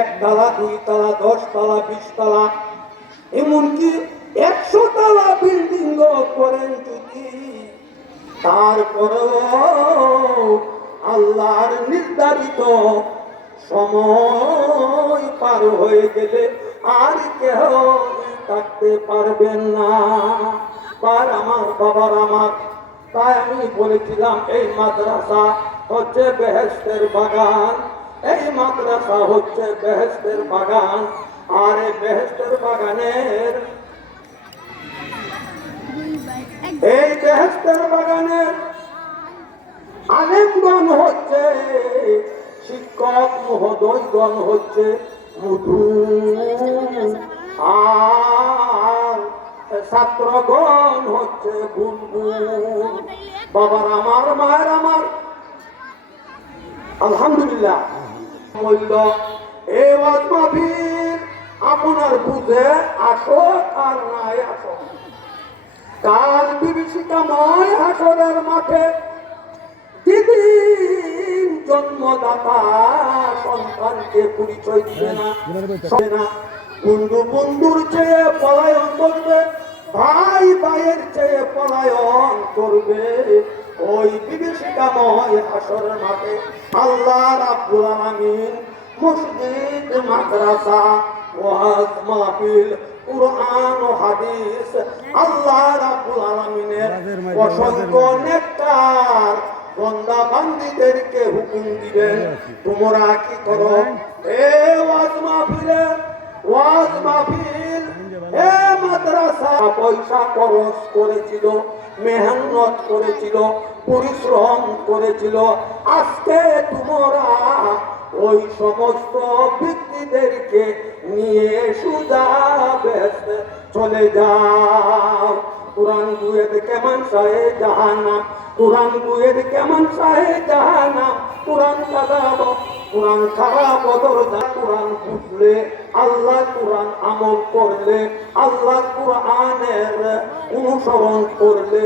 একতলা, 2 তলা, 10 তলা, 20 তলা, এমনকি 100 তলা বিল্ডিং করেন যদি, তারপরেও আল্লাহর নির্ধারিত সময় পার হয়ে গেলে আর কেহ থাকতে পারবেন না। আমার বাবার আমার, তাই আমি বলেছিলাম এই মাদ্রাসা হচ্ছে বেহেশতের বাগান, এই মাদ্রাসা হচ্ছে বেহেশতের বাগান। আর এই বেহেশতের বাগানের এই বেহেশতের বাগানের আলেমগণ হচ্ছে, শিক্ষক মহোদয়গণ হচ্ছে মধু, আর ছাত্রগণ হচ্ছে বুলবুল। বাবার আমার, মায়ের আমার, আলহামদুলিল্লাহ। মূল্য এ ওয়াজ মাহফিল আপনার বুঝে আসো আর নাই আসো, কাল বিভীষিকাময় হাসরের মাঠে যেদিন জন্মদাতা সন্তানকে পরিচয় দিবে না, বন্ধু বন্ধুর চেয়ে পলায়ন করবে, ভাই ভাইয়ের চেয়ে পলায়ন করবে, ওই বিভীষিকাময় হাসরের মাঠে আল্লাহ রাব্বুল আলামিন মসজিদ, মাদ্রাসা, ওয়াজ মাহফিল, কুরআন ও হাদিস, আল্লাহ রাব্বুল আলামিনের অসংখ্য নেককার বান্দা বান্দীদেরকে হুকুম দিবেন, তোমরা কি করো? এ ওয়াজ মাহফিলে, ওয়াজ মাহফিল, এ মাদ্রাসা পয়সা খরচ করেছিল, মেহনত করেছিল, পরিশ্রম করেছিল, আজকে তোমরা ওই সমস্ত ব্যক্তিদেরকে নিয়ে সুজা বেহেশতে চলে যাও। কুরআন গুয়েদ কেমন সাহে জাহান্নাম, কুরআন গুয়েদ কেমন সাহে জাহান্নাম, কুরআন কাদাব, কুরআন খারাপ বদরদা, কুরআন বুঝলে, আল্লাহ কুরআন আমল করলে, আল্লাহ কুরআনের অনুসরণ করলে,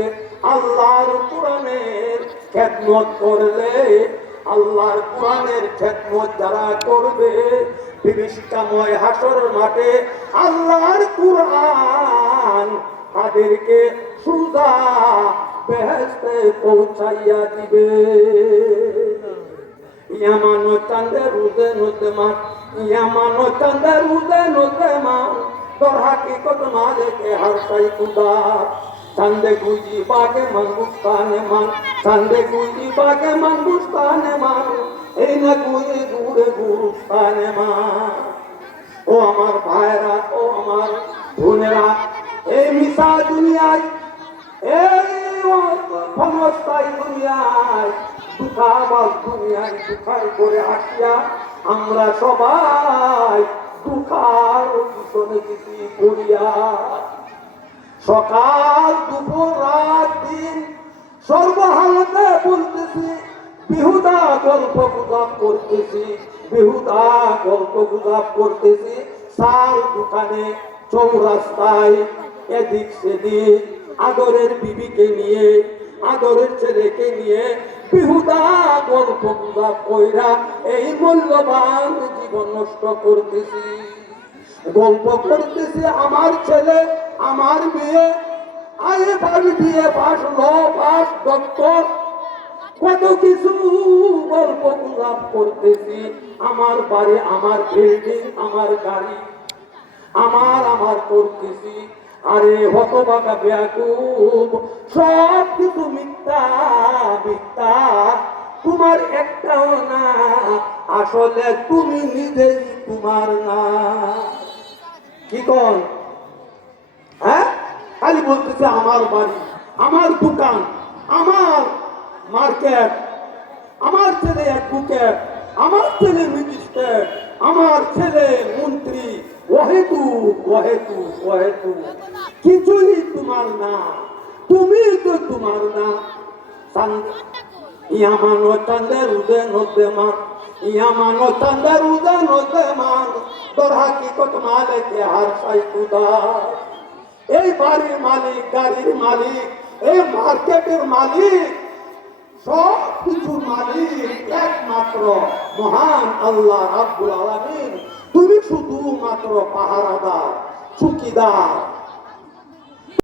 আল্লাহর কুরআনের খেদমত করলে, আল্লাহর কুরআনের খেদমত যারা করবে, বিভীষিকাময় হাসরের মাঠে আল্লাহর কুরআন তাদেরকে সুজা বেহেশতে পৌঁছাইয়া দিবে। ইয়ামানো চাঁদে রুজে নতে মান, ইয়ামানো চাঁদে রুজে নতে মান, তোর হাকিকত মালিকে হারসাই খুদা। চাঁদে গুজি বাগে মঙ্গুস্তানে মান, চাঁদে গুজি বাগে মঙ্গুস্তানে মান, এই না গুয়ে গুড়ে গুরুস্তানে মান। ও আমার ভাইরা, ও আমার বোনেরা, এই মিশা দুনিয়ায়, এই ক্ষমতায় দুনিয়ায়, দুঃখাবাস দুনিয়ায় দুঃখার করে আসিয়া আমরা সবাই দুঃখার পিছনে কিছু করিয়া, সকাল দুপুর রাত দিন সর্বহালতে বলতেছি, বিহুদা গল্প গুজব করতেছি, বিহুদা গল্প গুজব করতেছি, সার দোকানে, চৌরাস্তায়, এদিক সেদিক, আদরের বিবিকে নিয়ে, আদরের ছেলেকে নিয়ে বিহুদা গল্প গুজব কইরা এই মূল্যবান জীবন নষ্ট করতেছি। গল্প করতেছি আমার ছেলে, আমার মেয়ে, আয়ে বাড়ি দিয়ে পাস, ল পাস, ডক্টর, কত কিছু গল্প গুজব করতেছি। আমার বাড়ি, আমার বিল্ডিং, আমার গাড়ি, আমার করতেছি। আরে হতবাগা বেয়াকুব, সব কিছু মিথ্যা মিথ্যা, তোমার একটাও না, আসলে তুমি নিজেই তোমার না। কি কর? হ্যাঁ, খালি বলতেছে আমার বাড়ি, আমার দোকান, আমার মার্কেট, আমার ছেলে অ্যাডভোকেট, আমার ছেলে ম্যাজিস্ট্রেট, আমার ছেলে মন্ত্রী, ওহেতু ওহেতু ওহেতু, কিছুই তোমার না, তুমি তো তোমার না। ইয়ামানো চাঁদের উদে নদে মান, ইয়ামানো চাঁদের উদে নদে মান, তোর হাকিকত মালিকে হারসাই খুদা। এই বাড়ির মালিক, গাড়ির মালিক, এই মার্কেটের মালিক, সব কিছুর মালিক একমাত্র মহান আল্লাহ রাব্বুল আলামিন। তুমি শুধু মাত্র পাহারাদার, চুকিদার।